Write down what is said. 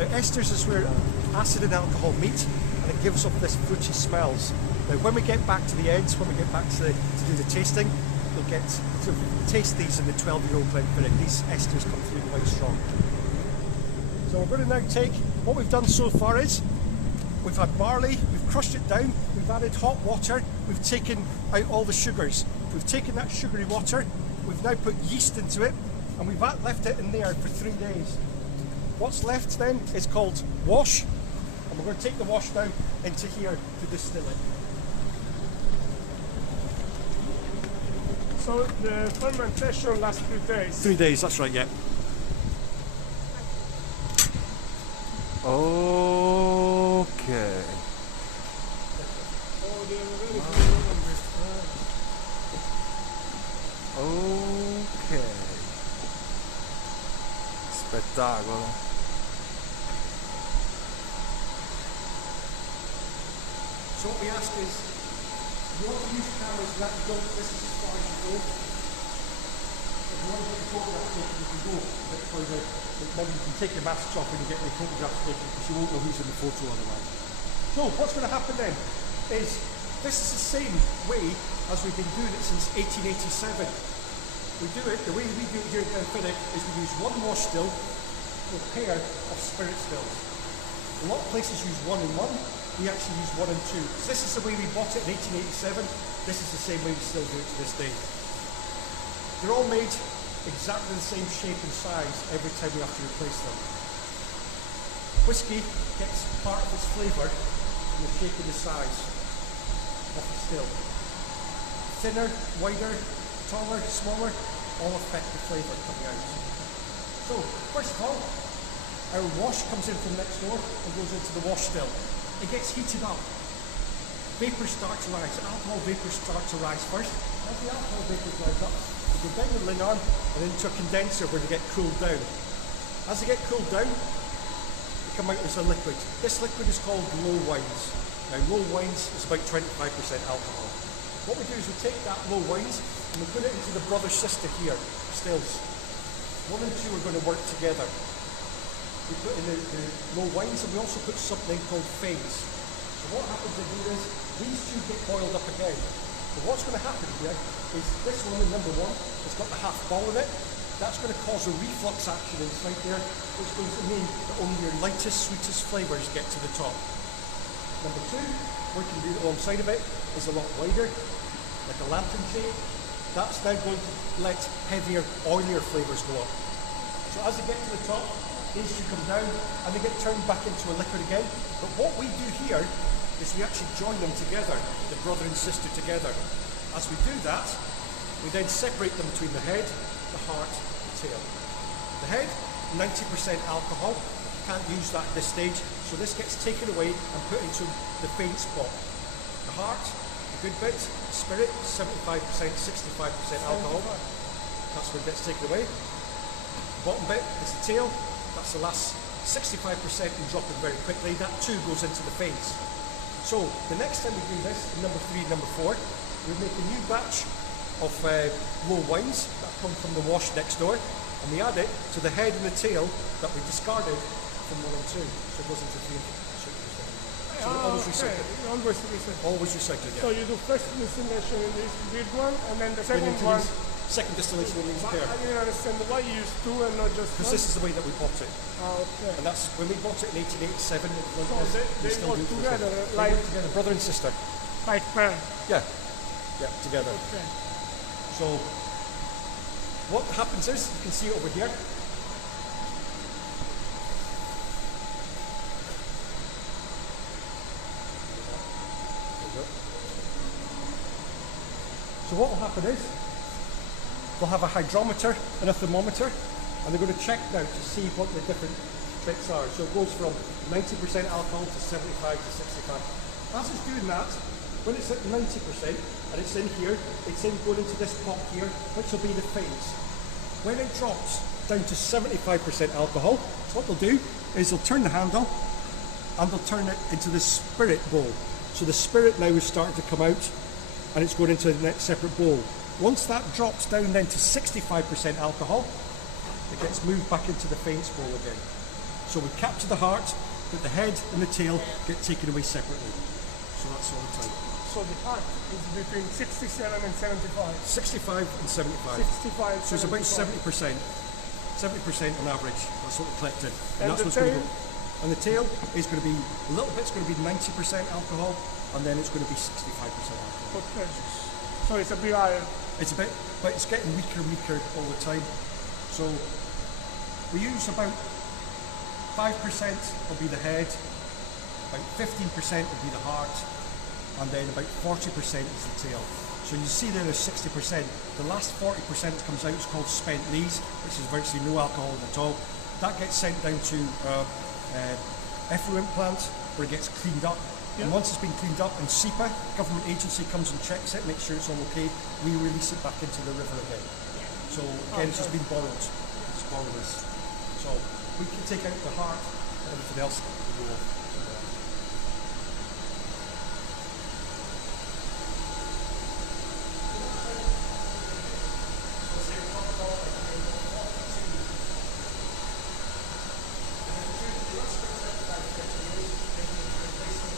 Now esters is where acid and alcohol meet, and it gives off this fruity smells. Now when we get back to the ends, when we get back to do the tasting, you'll get to taste these in the 12-year-old Glenfiddich. These esters come through quite strong. So we're going to now take, what we've done so far is, we've had barley, we've crushed it down, we've added hot water, we've taken out all the sugars. We've taken that sugary water, we've now put yeast into it, and we've left it in there for 3 days. What's left then is called wash, and we're going to take the wash now into here to distill it. So the fermentation lasts 3 days? 3 days, that's right, yeah. Okay. Ok, spettacolo. So what we ask is, you want to use cameras that don't, this is as far as you go. If you want to get your photograph taken, you can go a bit further. Maybe you can take your masks off when you get your photograph taken, because you won't know who's in the photo otherwise. So what's going to happen then is, this is the same way as we've been doing it since 1887. We do it, the way we do it here in Glenfiddich is we use one wash still to a pair of spirit stills. A lot of places use 1 and 1, we actually use 1 and 2. So this is the way we bought it in 1887, this is the same way we still do it to this day. They're all made exactly the same shape and size every time we have to replace them. Whiskey gets part of its flavour in the shape and the size of the still. Thinner, wider, taller, smaller, all affect the flavour coming out. So, first of all, our wash comes in from next door and goes into the wash still. It gets heated up. Vapours start to rise, alcohol vapours start to rise first. As the alcohol vapours rise up, they go down the lin arm and into a condenser where they get cooled down. As they get cooled down, they come out as a liquid. This liquid is called low wines. Now low wines is about 25% alcohol. What we do is we take that low wines and we put it into the brother-sister here, stills. 1 and 2 are going to work together. We put in the low wines and we also put something called phase. So what happens if we do this, these two get boiled up again. But what's going to happen here is this one in number 1 has got the half ball in it. That's going to cause a reflux action inside there, which is going to mean that only your lightest, sweetest flavours get to the top. Number 2, working alongside of it, is a lot wider, like a lantern shape. That's now going to let heavier, oilier flavours go up. So as they get to the top, these two come down and they get turned back into a liquid again. But what we do here is we actually join them together, the brother and sister together. As we do that, we then separate them between the head, the heart, the tail. The head, 90% alcohol. Can't use that at this stage, so this gets taken away and put into the faint spot. The heart, a good bit, spirit, 75%, 65% alcohol. That's where it gets taken away. The bottom bit is the tail, that's the last 65% and dropping very quickly. That too goes into the phase. So the next time we do this, number 3, number 4, we make a new batch of low wines that come from the wash next door, and we add it to the head and the tail that we discarded from 1 and 2, so it goes into 3 and 4. So always recycle. Always recycle. Always recycle, yeah. So you do first distillation in this big one, and then the second one. Second distillation in these pair. I didn't understand why you use 2 and not just 1. Because this is the way that we bought it. Okay. And that's when we bought it in 1887. They work together, like together, brother and sister. Like pair. Yeah. Yeah, together. Okay. So what happens is, you can see it over here. So what will happen is, we'll have a hydrometer and a thermometer, and they're going to check now to see what the different tricks are. So it goes from 90% alcohol to 75 to 65. As it's doing that, when it's at 90% and it's in here, it's in going into this pot here, which will be the phase. When it drops down to 75% alcohol, so what they'll do is they'll turn the handle and they'll turn it into the spirit bowl. So the spirit now is starting to come out and it's going into the next separate bowl. Once that drops down then to 65% alcohol, it gets moved back into the faints bowl again. So we capture the heart, but the head and the tail get taken away separately. So that's all the time. So the heart is between 67 and 75. 65 and 75. 65, So it's about 75. 70% on average. That's what we collected. And that's the what's going to tail? go. And the tail is going to be, a little bit's going to be 90% alcohol, and then it's going to be 65% alcohol. Okay. So it's a bit higher. It's a bit, but it's getting weaker and weaker all the time. So we use about 5% will be the head, about 15% will be the heart, and then about 40% is the tail. So you see there is 60%. The last 40% that comes out is called spent lees, which is virtually no alcohol at all. That gets sent down to effluent plant where it gets cleaned up. Yeah. And once it's been cleaned up, and SEPA, government agency, comes and checks it, makes sure it's all okay, we release it back into the river again. So again, it's just been boiled. It's boiled. So we can take out the heart and everything else will go off.